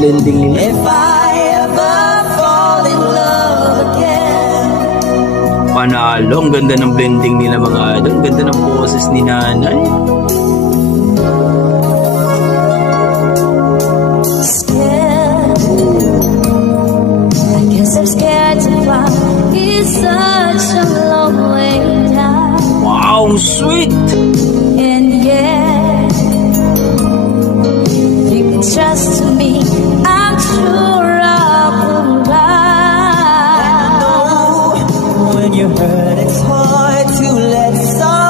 blending nila. If I ever fall in love again. Panalo, ang ganda ng blending nila mga idol. Ang ganda ng boses ni nanay. Scared, I guess I'm scared to fly. It's such a long way down. Wow, sweet! And yeah, you can trust me, I'm sure I'll provide. When you're hurt, it's hard to let someone